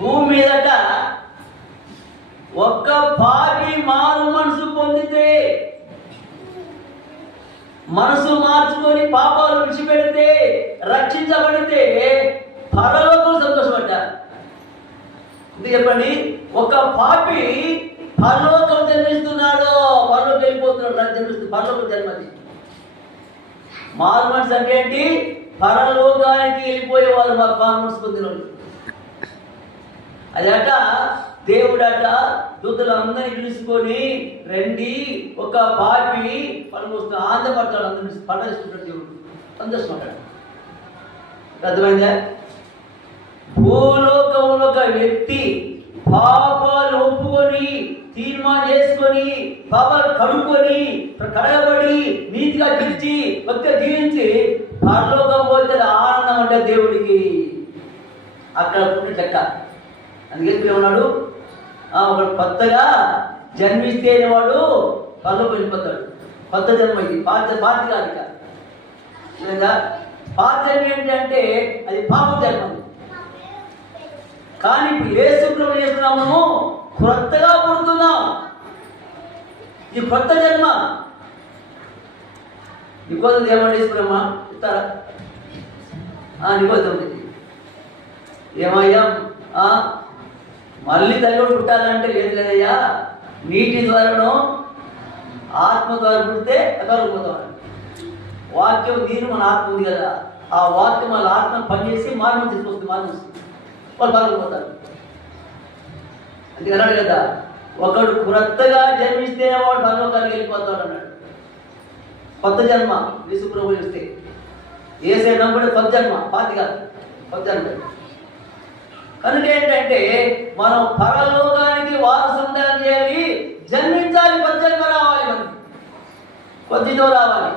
భూమి మీదట ఒక్క పాపి మారు మనసు పొందితే, మనసు మార్చుకొని పాపాలు విడిచిపెడితే, రక్షించబడితే పరలోకం సంతోషపడ్డారు. ఇది చెప్పండి, ఒక పాపి పరలోకం జన్మిస్తున్నాడు, పరలోకం వెళ్ళిపోతున్నాడు, జన్మిస్తుంది పరలోకం జన్మది. మారు మనసు అంటే ఏంటి? పరలోకానికి వెళ్ళిపోయేవారు మాకు మారు మనసు పొందిన వాళ్ళు. అదట దేవుడట దూతలందరినీ పిలుచుకొని రండి, ఒక పాపి పనుకొస్తూ ఆనందపడతాడు, అందరినీ పండేసుకుంటాడు దేవుడు, సంతోషపడ్డాడు. అర్థమైందా? భూలోకంలో ఒక వ్యక్తి పాపాలు ఒప్పుకొని తీర్మానం చేసుకొని పాపాలు కడుక్కొని కడగబడి నీతిగా పిలిచి భక్తిగా జీవించి పరలోకం పోతే ఆనందం అంటే దేవుడికి అక్కడ పుట్టి లెక్క. అందుకే ఉన్నాడు, ఒకడు కొత్తగా జన్మిస్తే వాడు పరలోకం వెళ్ళిపోతాడు. కొత్త జన్మ ఇది, పాత కాదు. లేదా పాత జన్మ ఏంటంటే అది పాప జన్మ. కానీ ఇప్పుడు యేసు ప్రభువు చేస్తున్నాము, కొత్తగా పుడుతున్నాం. ఈ కొత్త జన్మ నికోదేము ఏమని చేసుకున్నామా చెప్తారా? నికోదేము ఏమయ్యా మళ్ళీ తల్లి పుట్టాలంటే లేదు లేదయ్యా, నీటి ద్వారాను ఆత్మ ద్వారా పుడితే తగలిపోతాం. వాక్యం నీరు మన ఆత్మ ఉంది కదా, ఆ వాక్యం వాళ్ళ ఆత్మ పనిచేసి మార్గం తీసుకొస్తుంది, మార్గం వాళ్ళు బాగుపోతారు. అది అన్నాడు కదా, ఒకడు కొత్తగా జన్మిస్తే వాడు పరలోకానికి వెళ్ళిపోతాడు అన్నాడు. కొత్త జన్మ యేసు ప్రభువు చూస్తే ఏసే నమ్ముడు కొత్త జన్మ, పాతి కాదు, కొత్త జన్మ. కనుక ఏంటంటే మనం పరలోకానికి వారసుందా చేయాలి, జన్మించాలి, కొత్త జన్మ రావాలి, మనకి కొత్త రావాలి.